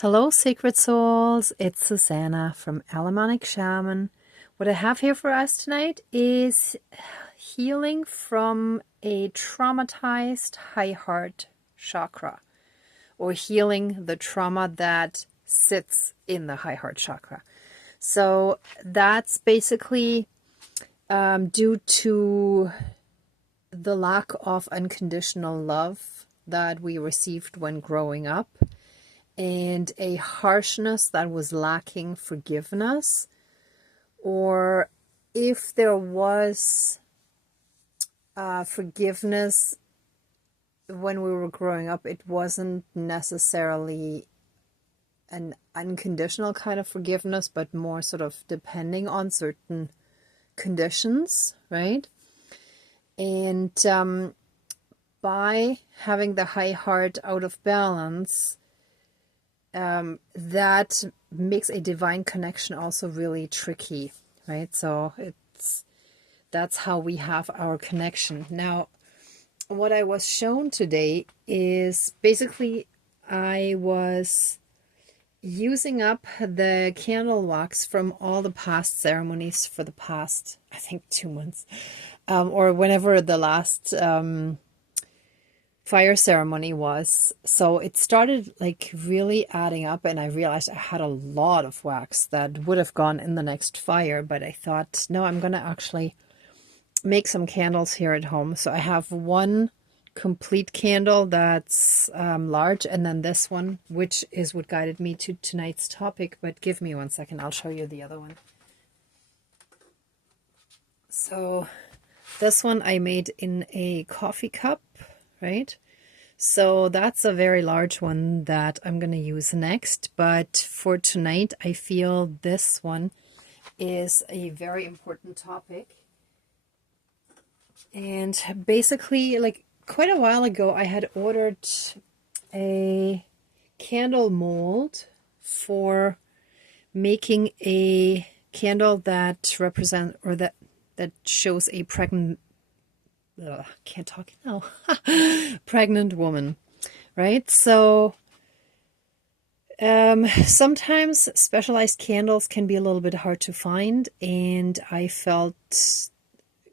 Hello, Sacred Souls. It's Susanna from Alamanic Shaman. What I have here for us tonight is healing from a traumatized high heart chakra, or healing the trauma that sits in the high heart chakra. So that's basically due to the lack of unconditional love that we received when growing up, and a harshness that was lacking forgiveness, or if there was forgiveness when we were growing up, it wasn't necessarily an unconditional kind of forgiveness, but more sort of depending on certain conditions, right? And by having the high heart out of balance, that makes a divine connection also really tricky, right? So that's how we have our connection. Now, what I was shown today is basically I was using up the candle wax from all the past ceremonies for the past, I think, 2 months, or whenever the last fire ceremony was. So it started like really adding up, and I realized I had a lot of wax that would have gone in the next fire, but I thought, no, I'm going to actually make some candles here at home. So I have one complete candle that's large, and then this one, which is what guided me to tonight's topic. But give me 1 second, I'll show you the other one. So this one I made in a coffee cup, right? So that's a very large one that I'm going to use next. But for tonight, I feel this one is a very important topic. And basically, like quite a while ago, I had ordered a candle mold for making a candle that represents, or that shows a pregnant, can't talk now, pregnant woman, right? So sometimes specialized candles can be a little bit hard to find, and I felt,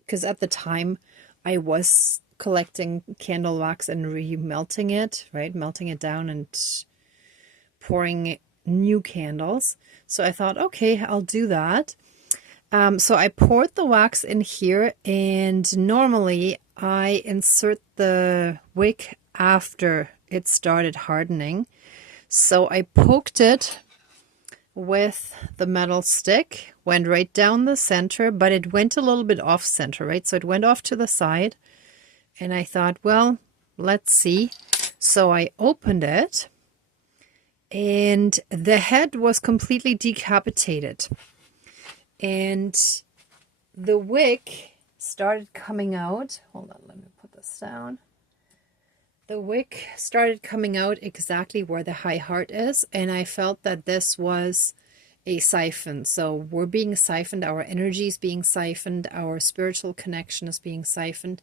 because at the time I was collecting candle wax and remelting it, right? Melting it down and pouring new candles. So I thought, okay, I'll do that. So I poured the wax in here, and normally I insert the wick after it started hardening. So I poked it with the metal stick, went right down the center, but it went a little bit off center, right? So it went off to the side, and I thought, well, let's see. So I opened it, and the head was completely decapitated. And the wick started coming out. Hold on, let me put this down. The wick started coming out exactly where the high heart is, and I felt that this was a siphon. So we're being siphoned, our energy is being siphoned, our spiritual connection is being siphoned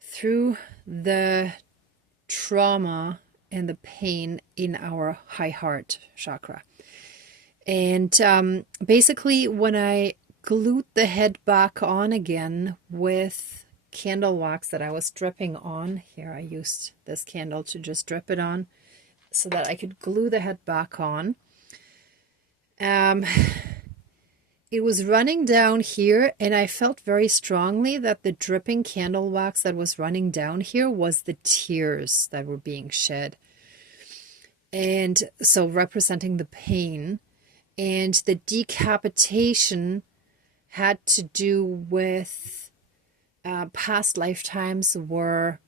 through the trauma and the pain in our high heart chakra. And basically, when I glued the head back on again with candle wax that I was dripping on, here I used this candle to just drip it on so that I could glue the head back on. It was running down here, and I felt very strongly that the dripping candle wax that was running down here was the tears that were being shed. And so representing the pain. And the decapitation had to do with past lifetimes where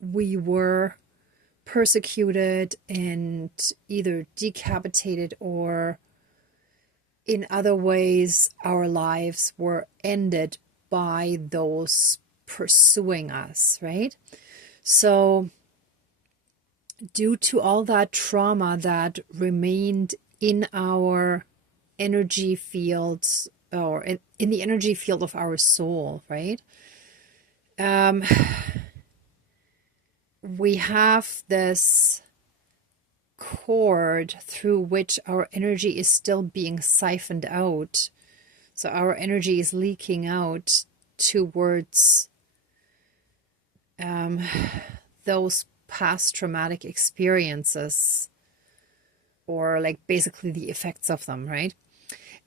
we were persecuted and either decapitated, or in other ways our lives were ended by those pursuing us, right? So due to all that trauma that remained in our energy fields, or in the energy field of our soul, right? We have this cord through which our energy is still being siphoned out. So our energy is leaking out towards those past traumatic experiences, or like basically the effects of them, right?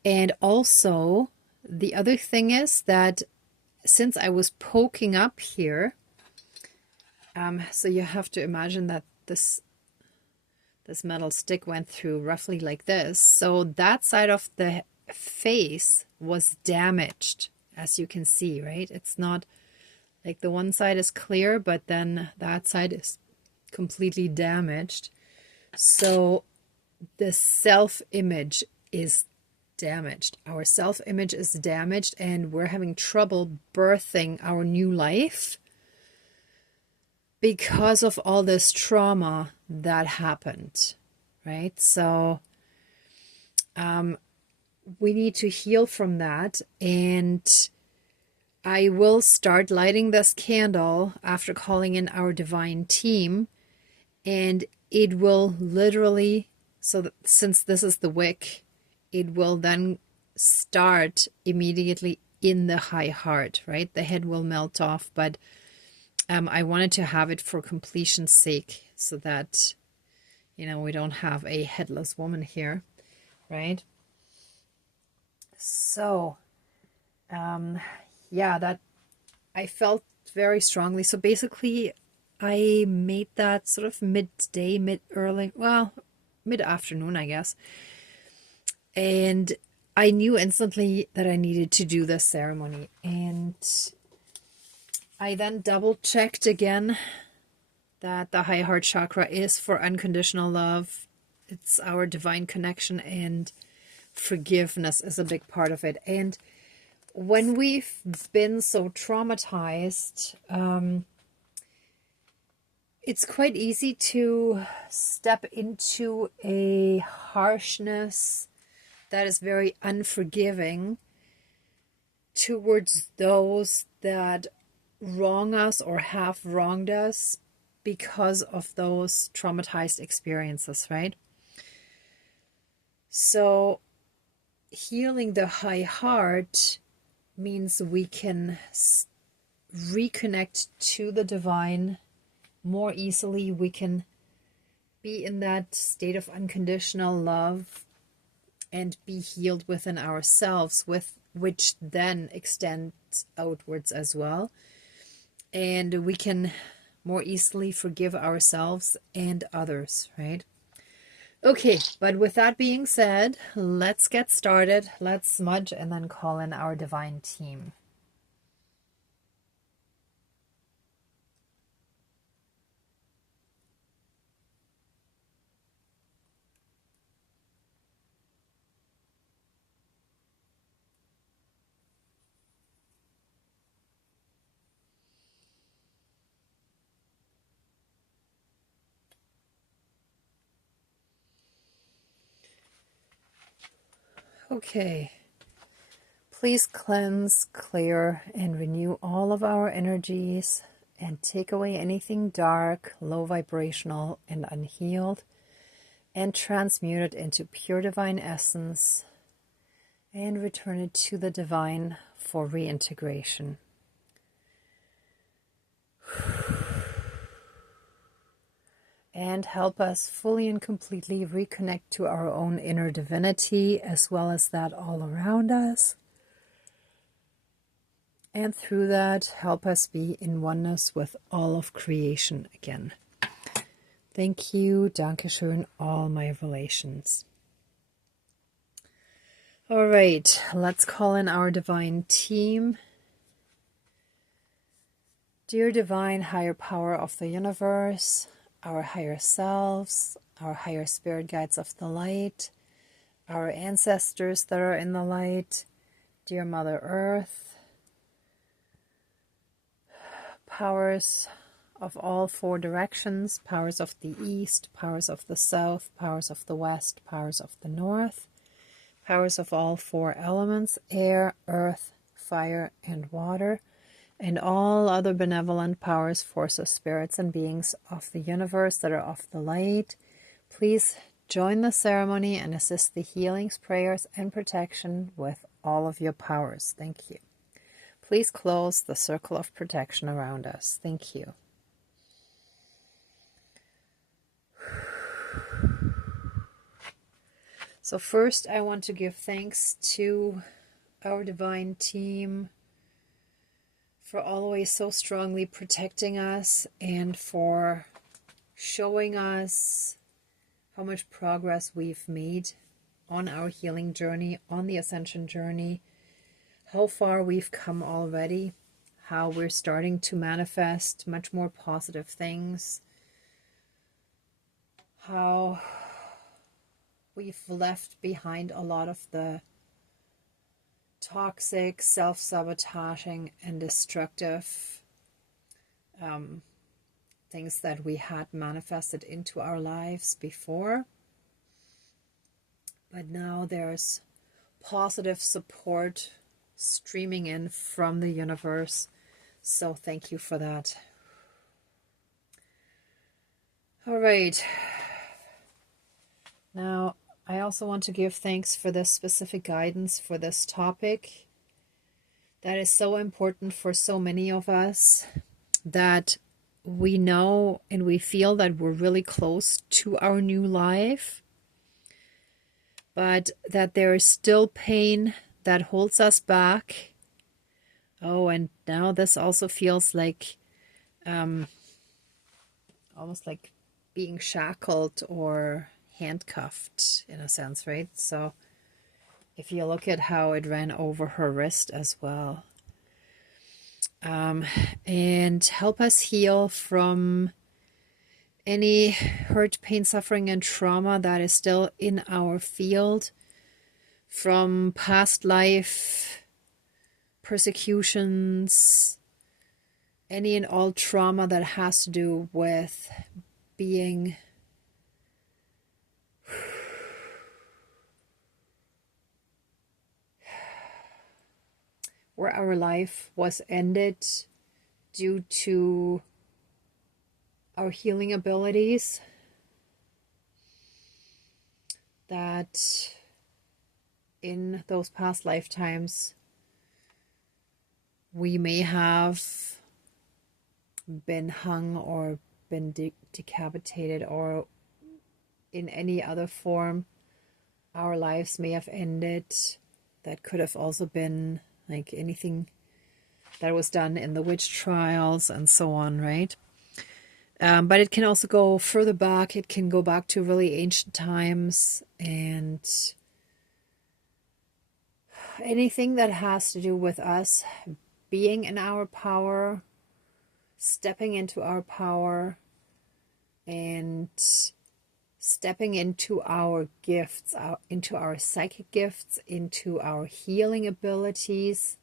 And also the other thing is that since I was poking up here, so you have to imagine that this metal stick went through roughly like this. So that side of the face was damaged, as you can see, right? It's not like the one side is clear, but then that side is completely damaged. So the self-image is damaged. Our self-image is damaged, and we're having trouble birthing our new life because of all this trauma that happened, right? So we need to heal from that, and I will start lighting this candle after calling in our divine team, and it will literally, so that, since this is the wick, it will then start immediately in the high heart, right? The head will melt off, but I wanted to have it for completion's sake, so that, you know, we don't have a headless woman here, right? So, yeah, that I felt very strongly. So basically, I made that sort of midday, mid-afternoon, I guess. And I knew instantly that I needed to do this ceremony. And I then double-checked again that the High Heart Chakra is for unconditional love. It's our divine connection, and forgiveness is a big part of it. And when we've been so traumatized, it's quite easy to step into a harshness that is very unforgiving towards those that wrong us or have wronged us because of those traumatized experiences, right? So healing the high heart means we can reconnect to the divine more easily. We can be in that state of unconditional love and be healed within ourselves, which then extends outwards as well. And we can more easily forgive ourselves and others, right? Okay, but with that being said, let's get started. Let's smudge and then call in our divine team. Okay, please cleanse, clear, and renew all of our energies, and take away anything dark, low vibrational, and unhealed, and transmute it into pure divine essence, and return it to the divine for reintegration. And help us fully and completely reconnect to our own inner divinity, as well as that all around us. And through that, help us be in oneness with all of creation again. Thank you, Dankeschön, all my relations. All right, let's call in our divine team. Dear divine higher power of the universe, our higher selves, our higher spirit guides of the light, our ancestors that are in the light, dear Mother Earth, powers of all four directions, powers of the east, powers of the south, powers of the west, powers of the north, powers of all four elements, air, earth, fire, and water, and all other benevolent powers, forces, spirits, and beings of the universe that are of the light. Please join the ceremony and assist the healings, prayers, and protection with all of your powers. Thank you. Please close the circle of protection around us. Thank you. So first, I want to give thanks to our divine team for always so strongly protecting us and for showing us how much progress we've made on our healing journey, on the ascension journey, how far we've come already, how we're starting to manifest much more positive things, how we've left behind a lot of the toxic, self-sabotaging, and destructive things that we had manifested into our lives before. But now there's positive support streaming in from the universe. So thank you for that. All right. Now, I also want to give thanks for this specific guidance for this topic that is so important for so many of us, that we know and we feel that we're really close to our new life, but that there is still pain that holds us back. Oh, and now this also feels like almost like being shackled or handcuffed in a sense, right? So if you look at how it ran over her wrist as well. And help us heal from any hurt, pain, suffering, and trauma that is still in our field, from past life persecutions, any and all trauma that has to do with being where our life was ended due to our healing abilities, that in those past lifetimes we may have been hung or been decapitated, or in any other form our lives may have ended. That could have also been like anything that was done in the witch trials and so on, right? But it can also go further back. It can go back to really ancient times, and anything that has to do with us being in our power, stepping into our power, and stepping into our gifts, into our psychic gifts, into our healing abilities.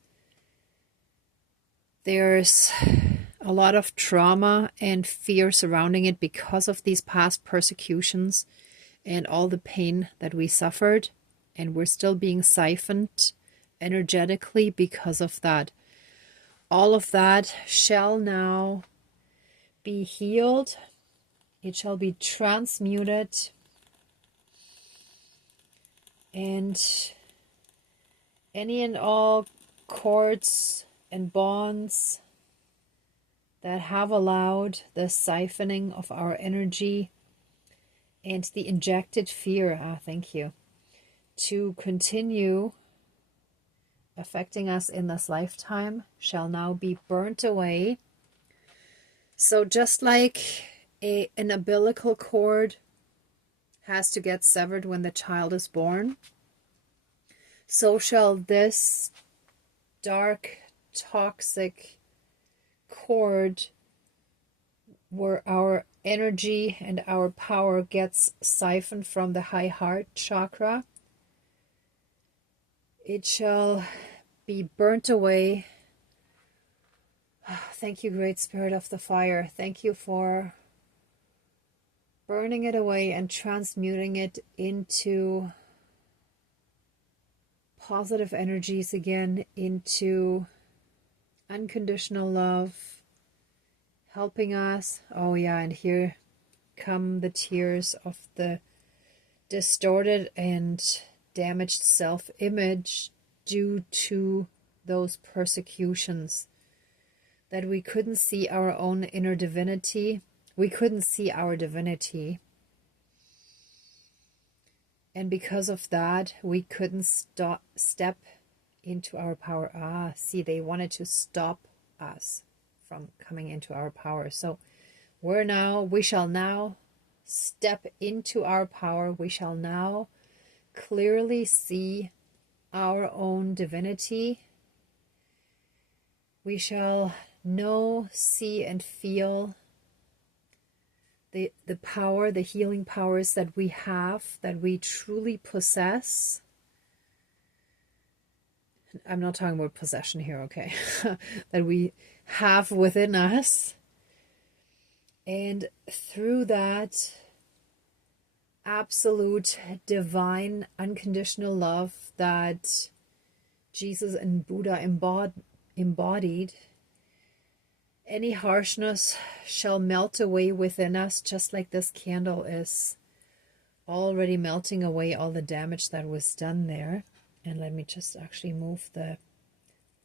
There's a lot of trauma and fear surrounding it because of these past persecutions and all the pain that we suffered, and we're still being siphoned energetically because of that. All of that shall now be healed. It shall be transmuted, and any and all cords and bonds that have allowed the siphoning of our energy and the injected fear, thank you, to continue affecting us in this lifetime shall now be burnt away. So just like an umbilical cord has to get severed when the child is born, so shall this dark, toxic cord where our energy and our power gets siphoned from the High Heart Chakra, it shall be burnt away. Thank you, Great Spirit of the Fire. Thank you for burning it away and transmuting it into positive energies again, into unconditional love, helping us. Oh yeah, and here come the tears of the distorted and damaged self-image due to those persecutions, that we couldn't see our own inner divinity. We couldn't see our divinity. And because of that, we couldn't step into our power. See, they wanted to stop us from coming into our power. So we shall now step into our power. We shall now clearly see our own divinity. We shall know, see, and feel the power, the healing powers that we have, that we truly possess. I'm not talking about possession here, okay? That we have within us. And through that absolute divine unconditional love that Jesus and Buddha embodied, any harshness shall melt away within us, just like this candle is already melting away all the damage that was done there. And let me just actually move the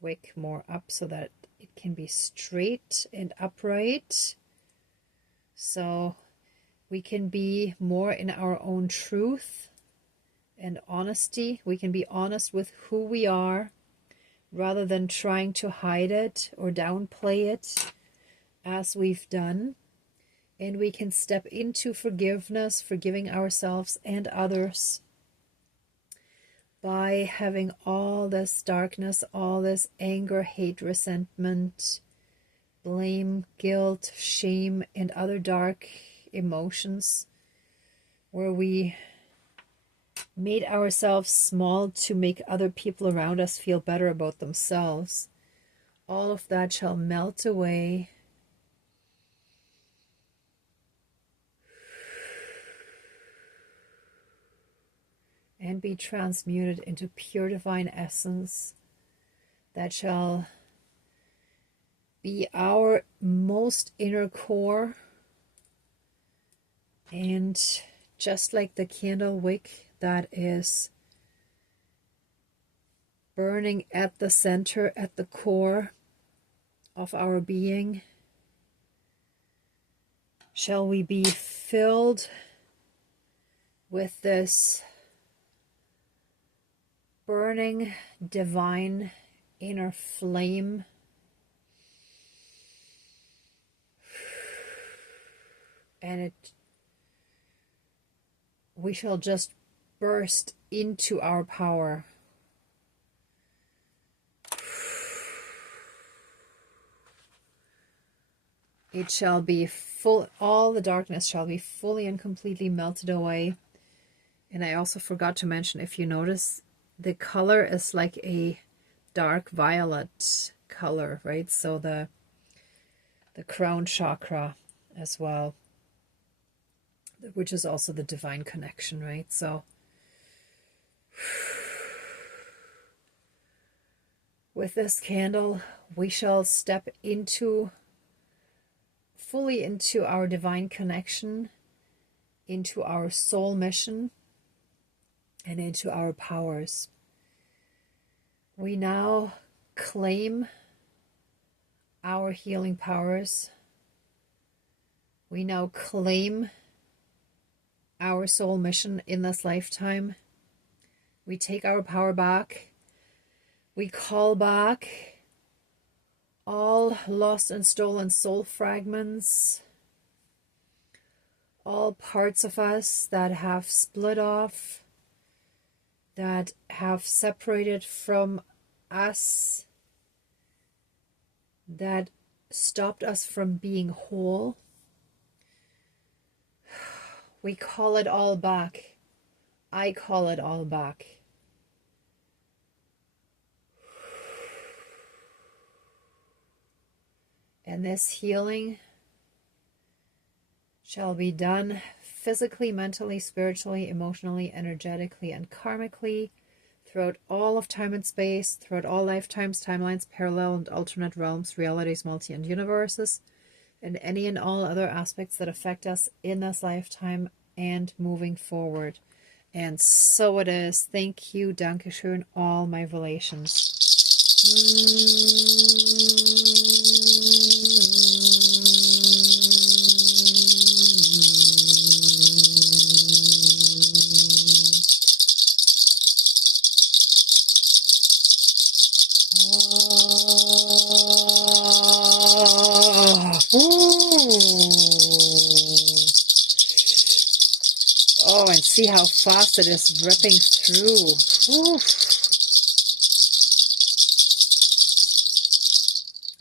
wick more up so that it can be straight and upright. So we can be more in our own truth and honesty. We can be honest with who we are rather than trying to hide it or downplay it as we've done. And we can step into forgiveness, forgiving ourselves and others by having all this darkness, all this anger, hate, resentment, blame, guilt, shame, and other dark emotions where we made ourselves small to make other people around us feel better about themselves. All of that shall melt away. And be transmuted into pure divine essence that shall be our most inner core. And just like the candle wick that is burning at the center, at the core of our being, shall we be filled with this burning divine inner flame, and we shall just burst into our power. It shall be full, all the darkness shall be fully and completely melted away. And I also forgot to mention, if you notice, the color is like a dark violet color, right? So the crown chakra as well, which is also the divine connection, right? So with this candle, we shall step fully into our divine connection, into our soul mission, and into our powers. We now claim our healing powers. We now claim our soul mission in this lifetime. We take our power back. We call back all lost and stolen soul fragments, all parts of us that have split off, that have separated from us, that stopped us from being whole. We call it all back. I call it all back. And this healing shall be done physically, mentally, spiritually, emotionally, energetically, and karmically throughout all of time and space, throughout all lifetimes, timelines, parallel and alternate realms, realities, multi and universes, and any and all other aspects that affect us in this lifetime and moving forward. And so it is. Thank you, Dankeschön, all my relations. Oh, and see how fast it is ripping through.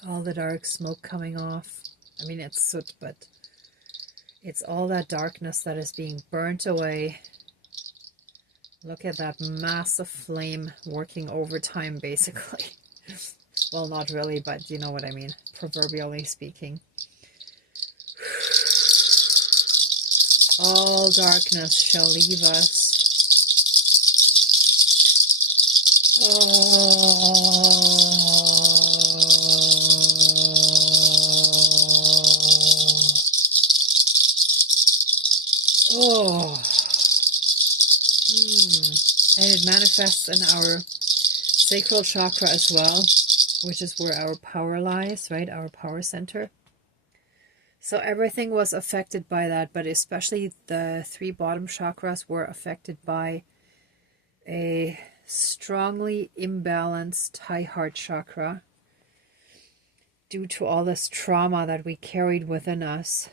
All the dark smoke coming off. I mean, it's soot, but it's all that darkness that is being burnt away. Look at that massive flame working overtime, basically. Well, not really, but you know what I mean, proverbially speaking. All darkness shall leave us. And it manifests in our sacral chakra as well, which is where our power lies, right? Our power center. So everything was affected by that, but especially the 3 bottom chakras were affected by a strongly imbalanced high heart chakra due to all this trauma that we carried within us.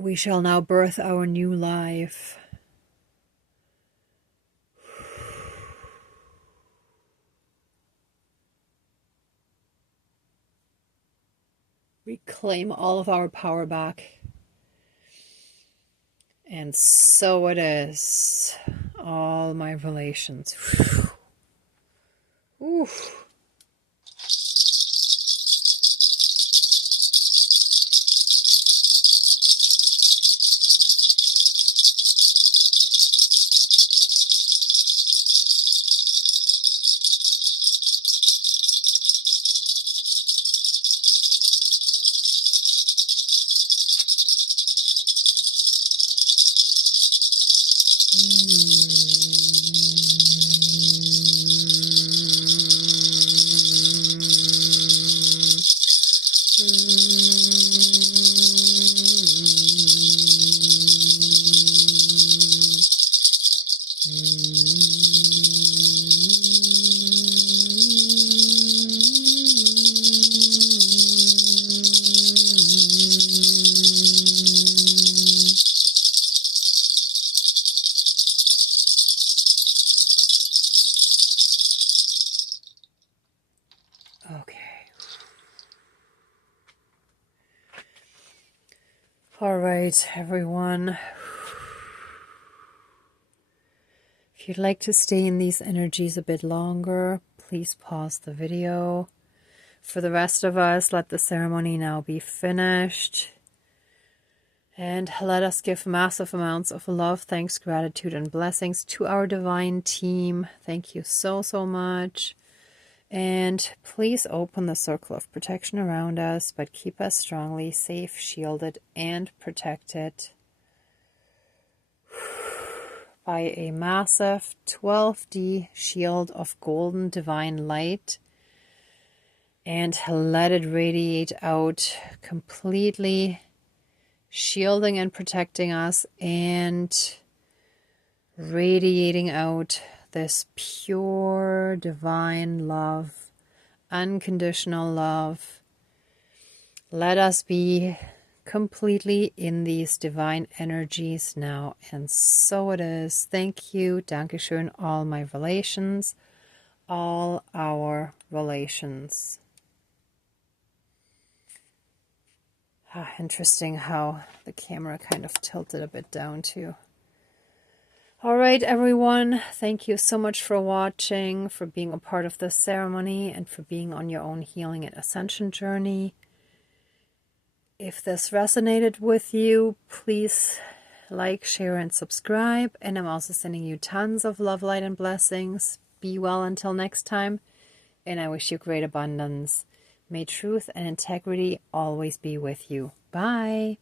We shall now birth our new life. Reclaim all of our power back. And so it is. All my relations. Oof. All right, everyone. If you'd like to stay in these energies a bit longer, please pause the video. For the rest of us, let the ceremony now be finished. And let us give massive amounts of love, thanks, gratitude, and blessings to our divine team. Thank you so, so much. And please open the circle of protection around us, but keep us strongly safe, shielded, and protected by a massive 12D shield of golden divine light. And let it radiate out completely, shielding and protecting us and radiating out this pure divine love, unconditional love, Let us be completely in these divine energies now. And so it is. Thank you. Dankeschön, all my relations, all our relations. Interesting how the camera kind of tilted a bit down too. All right, everyone. Thank you so much for watching, for being a part of this ceremony, and for being on your own healing and ascension journey. If this resonated with you, please like, share, and subscribe. And I'm also sending you tons of love, light, and blessings. Be well until next time. And I wish you great abundance. May truth and integrity always be with you. Bye.